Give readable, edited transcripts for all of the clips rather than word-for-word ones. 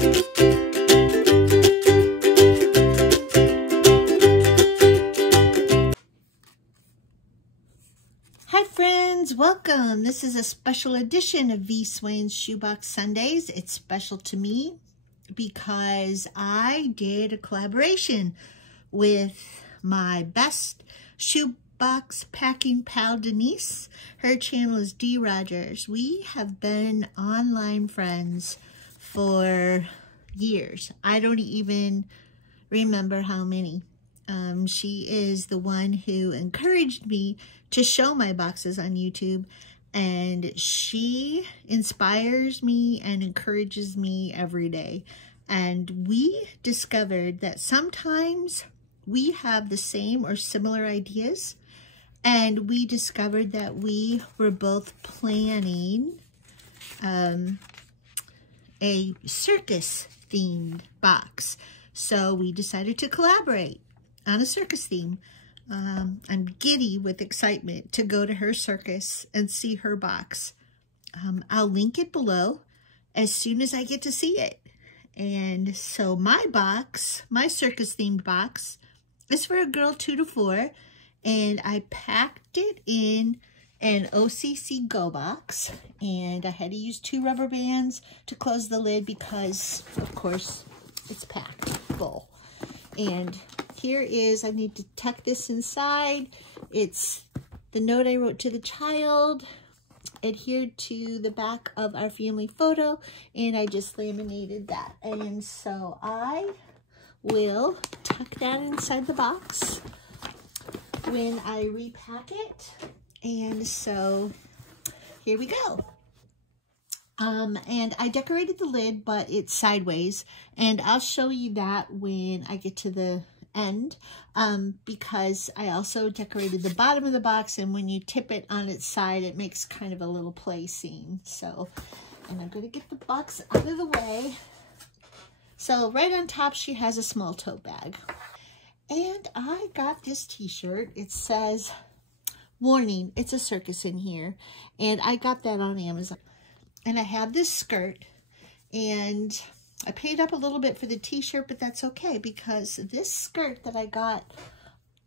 Hi friends, welcome. This is a special edition of voswain's Shoebox Sundays. It's special to me because I did a collaboration with my best shoebox packing pal, Denise. Her channel is D Rogers. We have been online friends for years. I don't even remember how many. She is the one who encouraged me to show my boxes on YouTube, and she inspires me and encourages me every day. And we discovered that sometimes we have the same or similar ideas, and we discovered that we were both planning a circus themed box. So we decided to collaborate on a circus theme. I'm giddy with excitement to go to her circus and see her box. I'll link it below as soon as I get to see it. And so my box, my circus themed box, is for a girl 2 to 4, and I packed it in an OCC Go box, and I had to use 2 rubber bands to close the lid because, of course, it's packed full. And here is, I need to tuck this inside. It's the note I wrote to the child, adhered to the back of our family photo, and I just laminated that. And so I will tuck that inside the box when I repack it. And so here we go. And I decorated the lid, but it's sideways, and I'll show you that when I get to the end, because I also decorated the bottom of the box, and when you tip it on its side, it makes kind of a little play scene. So, and I'm going to get the box out of the way. So right on top, she has a small tote bag. And I got this t-shirt. It says, "Warning, it's a circus in here." And I got that on Amazon. And I have this skirt, and I paid up a little bit for the t-shirt, but that's okay because this skirt that I got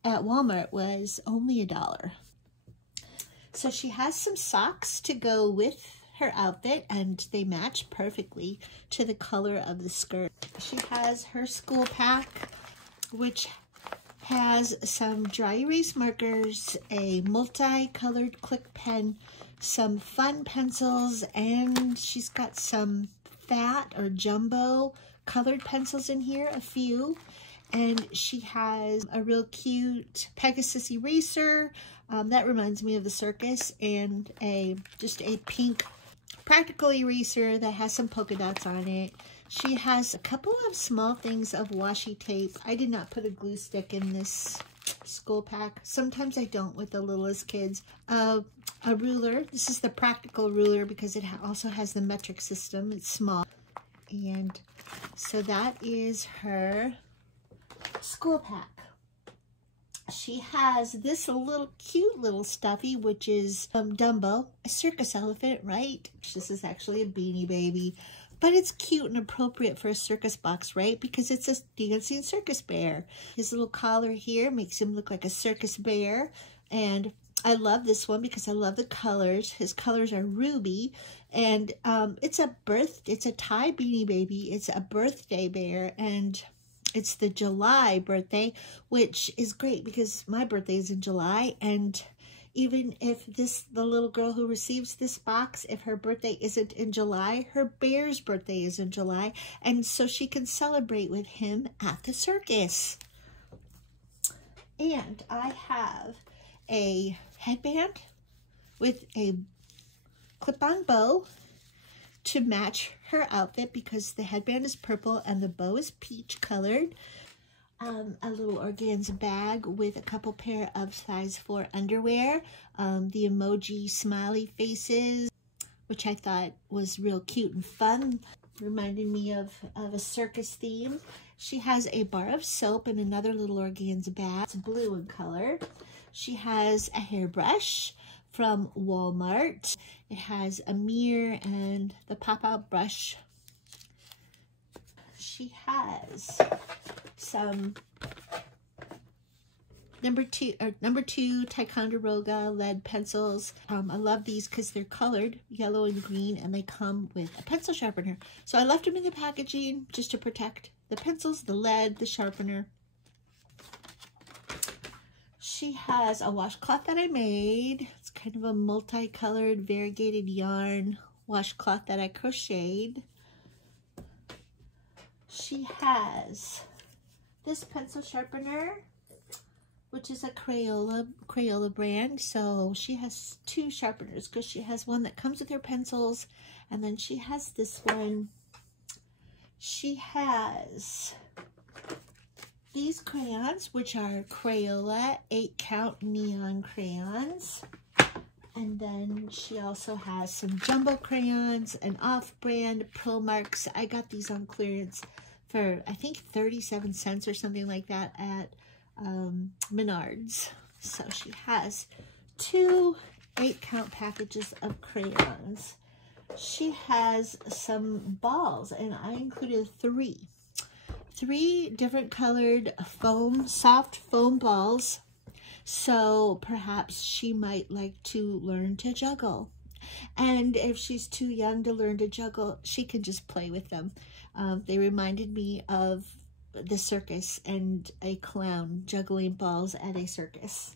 at Walmart was only $1. So she has some socks to go with her outfit, and they match perfectly to the color of the skirt. She has her school pack, which has some dry erase markers, a multi-colored click pen, some fun pencils, and she's got some fat or jumbo colored pencils in here, a few. And she has a real cute Pegasus eraser. That reminds me of the circus, and just a pink practical eraser that has some polka dots on it. She has a couple of small things of washi tape. I did not put a glue stick in this school pack. Sometimes I don't with the littlest kids. A ruler. This is the practical ruler because it also has the metric system. It's small. And so that is her school pack. She has this little cute little stuffy, which is Dumbo, a circus elephant, right? This is actually a Beanie Baby, but it's cute and appropriate for a circus box, right? Because it's a dancing circus bear. His little collar here makes him look like a circus bear, and I love this one because I love the colors. His colors are ruby, and it's a Thai Beanie Baby. It's a birthday bear, and it's the July birthday, which is great because my birthday is in July, and even if the little girl who receives this box, if her birthday isn't in July, her bear's birthday is in July, and so she can celebrate with him at the circus. And I have a headband with a clip-on bow to match her outfit because the headband is purple and the bow is peach colored. A little organza bag with a couple pair of size 4 underwear, the emoji smiley faces, which I thought was real cute and fun, reminded me of a circus theme. She has a bar of soap and another little organza bag. It's blue in color. She has a hairbrush from Walmart. It has a mirror and the pop-out brush. she has some number two Ticonderoga lead pencils. I love these because they're colored yellow and green, and they come with a pencil sharpener. So I left them in the packaging just to protect the pencils, the lead, the sharpener. She has a washcloth that I made. It's kind of a multicolored variegated yarn washcloth that I crocheted. She has this pencil sharpener, which is a Crayola brand. So she has two sharpeners because she has one that comes with her pencils, and then she has this one. She has these crayons, which are Crayola 8-count neon crayons. And then she also has some jumbo crayons, an off-brand Pro Marks. I got these on clearance for, I think, 37 cents or something like that at Menards. So she has two 8-count packages of crayons. She has some balls, and I included three different colored foam, soft foam balls. So perhaps she might like to learn to juggle. And if she's too young to learn to juggle, she can just play with them. They reminded me of the circus and a clown juggling balls at a circus.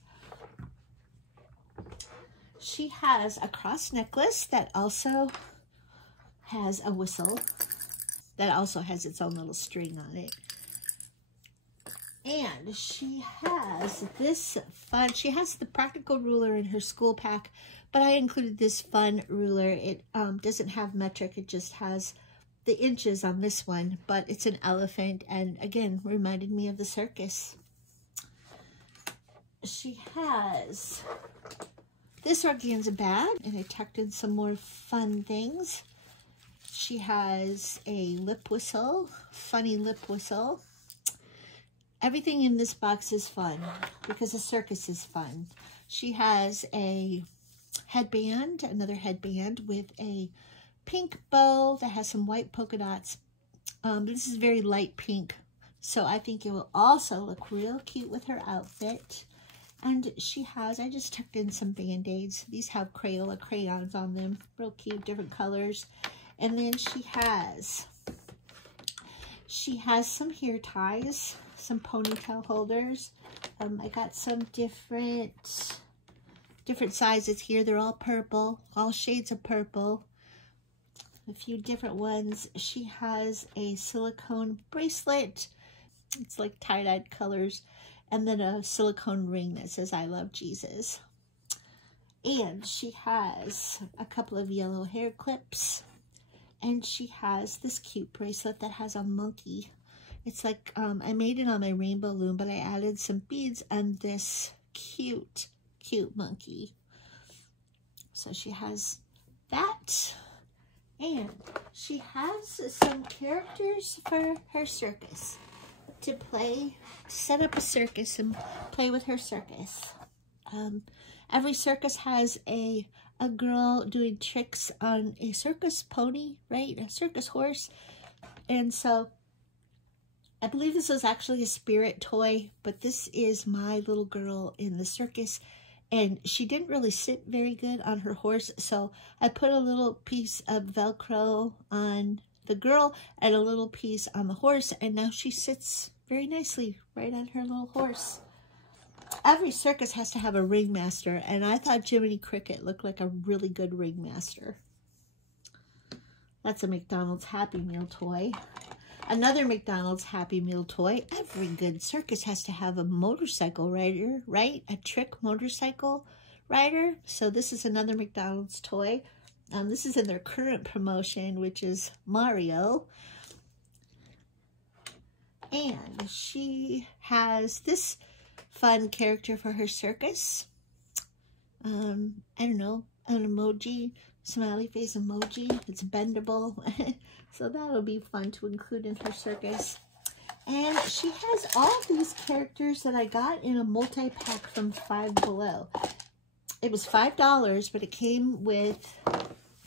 She has a cross necklace that also has a whistle that also has its own little string on it. And she has this fun, she has the practical ruler in her school pack, but I included this fun ruler. It doesn't have metric, it just has the inches on this one, but it's an elephant, and again, reminded me of the circus. She has this organza bag, and I tucked in some more fun things. She has a lip whistle, funny lip whistle. Everything in this box is fun because the circus is fun. She has a headband, another headband with a pink bow that has some white polka dots. This is very light pink, so I think it will also look real cute with her outfit. And she has, I just tucked in some Band-Aids. These have Crayola crayons on them, real cute, different colors. And then she has some hair ties, some ponytail holders. I got some different sizes here. They're all purple, all shades of purple. A few different ones. She has a silicone bracelet. It's like tie-dyed colors. And then a silicone ring that says, "I love Jesus." And she has a couple of yellow hair clips. And she has this cute bracelet that has a monkey. It's like, I made it on my rainbow loom, but I added some beads and this cute monkey. So she has that. And she has some characters for her circus to play, to set up a circus and play with her circus. Every circus has a girl doing tricks on a circus pony, right? A circus horse. And so I believe this is actually a spirit toy, but this is my little girl in the circus. And she didn't really sit very good on her horse, so I put a little piece of Velcro on the girl and a little piece on the horse, and now she sits very nicely right on her little horse. Every circus has to have a ringmaster, and I thought Jiminy Cricket looked like a really good ringmaster. That's a McDonald's Happy Meal toy. Another McDonald's Happy Meal toy. Every good circus has to have a motorcycle rider, right? A trick motorcycle rider. So this is another McDonald's toy. This is in their current promotion, which is Mario. And she has this fun character for her circus. I don't know, an emoji, smiley face emoji. It's bendable. So that'll be fun to include in her circus. And she has all these characters that I got in a multi-pack from Five Below. It was $5, but it came with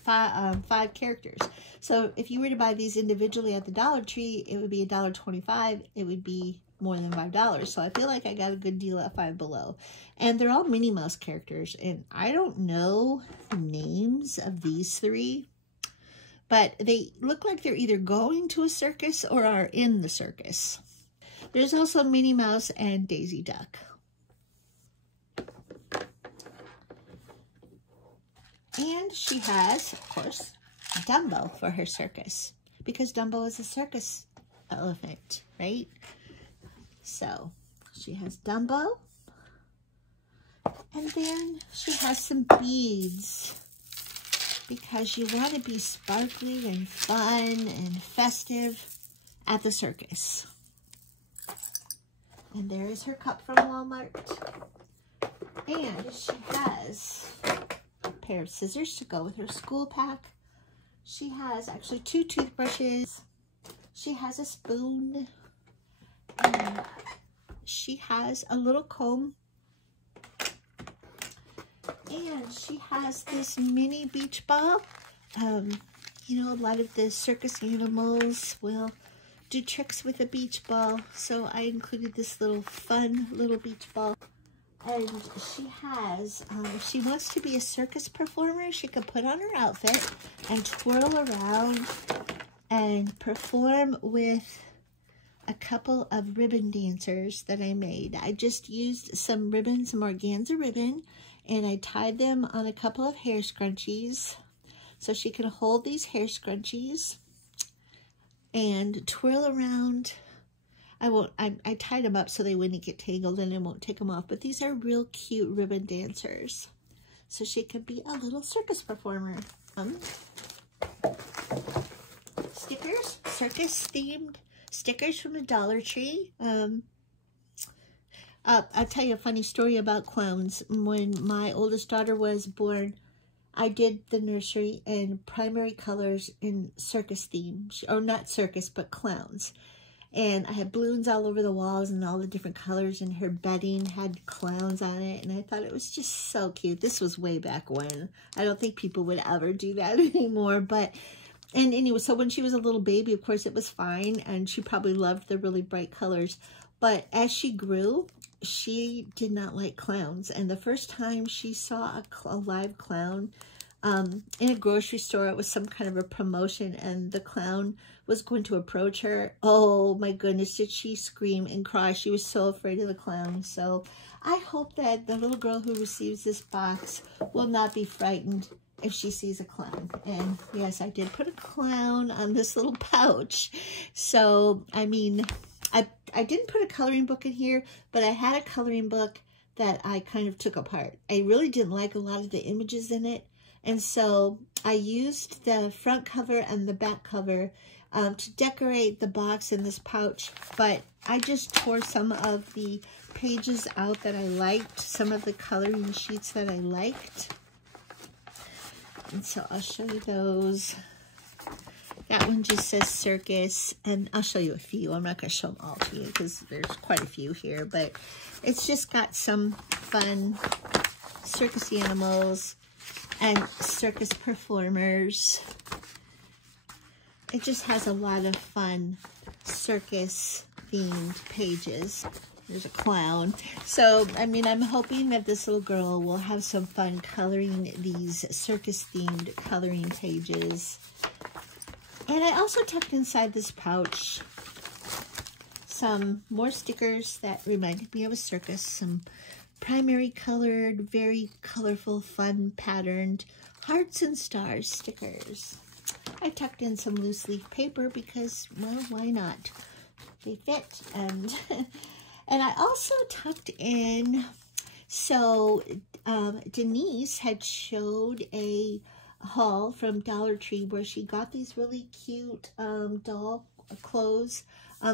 five characters. So if you were to buy these individually at the Dollar Tree, it would be $1.25. It would be more than $5. So I feel like I got a good deal at Five Below. And they're all Minnie Mouse characters. And I don't know the names of these three, but they look like they're either going to a circus or are in the circus. There's also Minnie Mouse and Daisy Duck. And she has, of course, Dumbo for her circus, because Dumbo is a circus elephant, right? So she has Dumbo, and then she has some beads, because you want to be sparkly and fun and festive at the circus. And there is her cup from Walmart. And she has a pair of scissors to go with her school pack. She has actually 2 toothbrushes. She has a spoon. And she has a little comb. And she has this mini beach ball. You know, a lot of the circus animals will do tricks with a beach ball. So I included this little fun little beach ball. And she has, if she wants to be a circus performer, she could put on her outfit and twirl around and perform with a couple of ribbon dancers that I made. I just used some ribbon, some organza ribbon, and I tied them on a couple of hair scrunchies. So she can hold these hair scrunchies and twirl around. I tied them up so they wouldn't get tangled and I won't take them off. But these are real cute ribbon dancers. So she could be a little circus performer. Stickers, circus themed stickers from the Dollar Tree. I'll tell you a funny story about clowns. When my oldest daughter was born, I did the nursery in primary colors in circus theme, or not circus, but clowns. And I had balloons all over the walls and all the different colors, and her bedding had clowns on it. And I thought it was just so cute. This was way back when. I don't think people would ever do that anymore. But, and anyway, so when she was a little baby, of course, it was fine. And she probably loved the really bright colors. But as she grew, she did not like clowns. And the first time she saw a live clown in a grocery store, it was some kind of a promotion, and the clown was going to approach her. Oh my goodness, did she scream and cry. She was so afraid of the clown. So I hope that the little girl who receives this box will not be frightened if she sees a clown. And yes, I did put a clown on this little pouch. So, I mean, I didn't put a coloring book in here, but I had a coloring book that I kind of took apart. I really didn't like a lot of the images in it. And so I used the front cover and the back cover to decorate the box in this pouch. But I just tore some of the pages out that I liked, some of the coloring sheets that I liked. And so I'll show you those. That one just says Circus, and I'll show you a few. I'm not going to show them all to you because there's quite a few here, but it's just got some fun circus animals and circus performers. It just has a lot of fun circus themed pages. There's a clown. So, I mean, I'm hoping that this little girl will have some fun coloring these circus themed coloring pages. And I also tucked inside this pouch some more stickers that reminded me of a circus. Some primary colored, very colorful, fun patterned hearts and stars stickers. I tucked in some loose leaf paper because, well, why not? They fit. And and I also tucked in, so Denise had showed a haul from Dollar Tree where she got these really cute doll clothes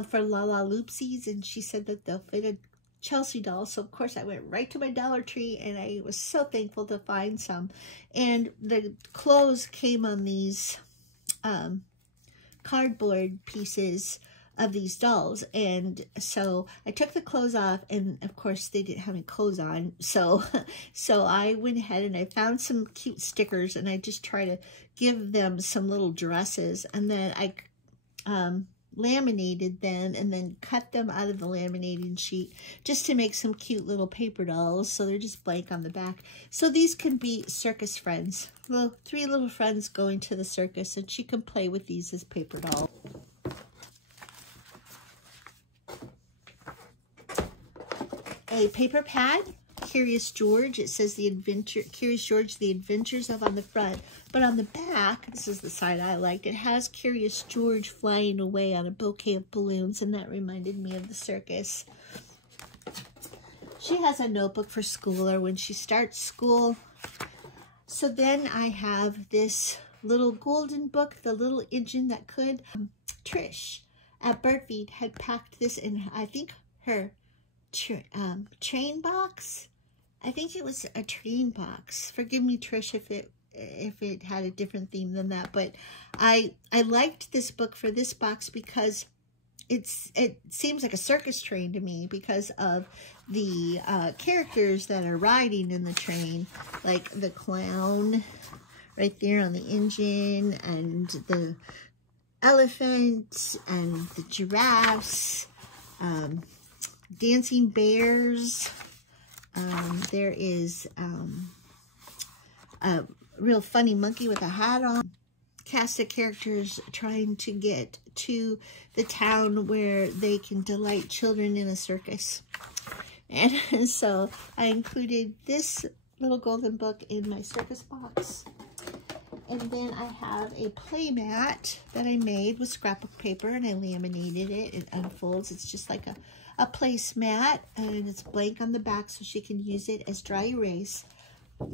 for La Loopsies, and she said that they'll fit a Chelsea doll. So of course I went right to my Dollar Tree, and I was so thankful to find some. And the clothes came on these cardboard pieces of these dolls. And so I took the clothes off, and of course they didn't have any clothes on. So I went ahead and I found some cute stickers, and I just try to give them some little dresses, and then I laminated them and then cut them out of the laminating sheet just to make some cute little paper dolls. So they're just blank on the back. So these can be circus friends. Well, 3 little friends going to the circus, and she can play with these as paper dolls. A paper pad, Curious George. It says Curious George, The Adventures of on the front. But on the back, this is the side I liked, it has Curious George flying away on a bouquet of balloons, and that reminded me of the circus. She has a notebook for school, or when she starts school. So then I have this little golden book, The Little Engine That Could. Trish at Birdfeed had packed this in, I think, her train box. I think it was a train box. Forgive me, Trish, if it had a different theme than that. But I liked this book for this box because it seems like a circus train to me because of the characters that are riding in the train, like the clown right there on the engine, and the elephant, and the giraffes, dancing bears. There is a real funny monkey with a hat on. Cast of characters trying to get to the town where they can delight children in a circus. And so I included this little golden book in my circus box. And then I have a play mat that I made with scrapbook paper, and I laminated it. It unfolds. It's just like a placemat, and it's blank on the back so she can use it as dry erase.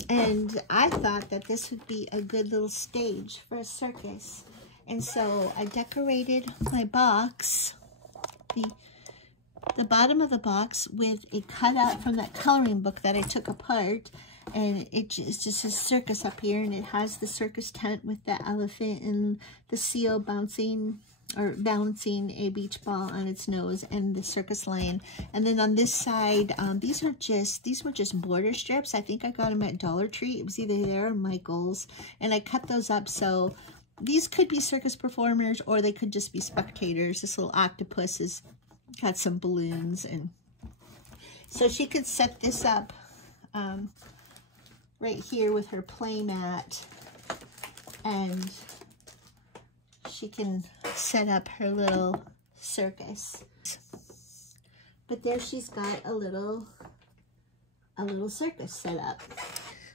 And I thought that this would be a good little stage for a circus. And so I decorated my box, the bottom of the box, with a cutout from that coloring book that I took apart. And it just says circus up here, and it has the circus tent with the elephant and the seal balancing a beach ball on its nose, and the circus lion. And then on this side, these were just border strips. I think I got them at Dollar Tree. It was either there or Michael's, and I cut those up. So these could be circus performers, or they could just be spectators. This little octopus has got some balloons, and so she could set this up right here with her play mat, and she can set up her little circus. But there she's got a little circus set up.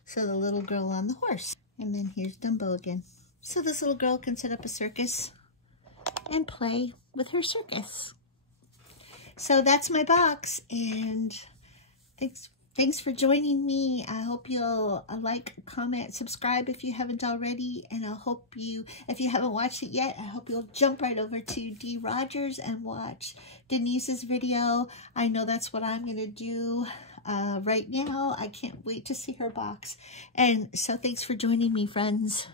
So the little girl on the horse. And then here's Dumbo again. So this little girl can set up a circus and play with her circus. So that's my box, and thanks for joining me. I hope you'll like, comment, subscribe if you haven't already. And I hope you, if you haven't watched it yet, I hope you'll jump right over to D. Rogers and watch Denise's video. I know that's what I'm going to do right now. I can't wait to see her box. And so thanks for joining me, friends.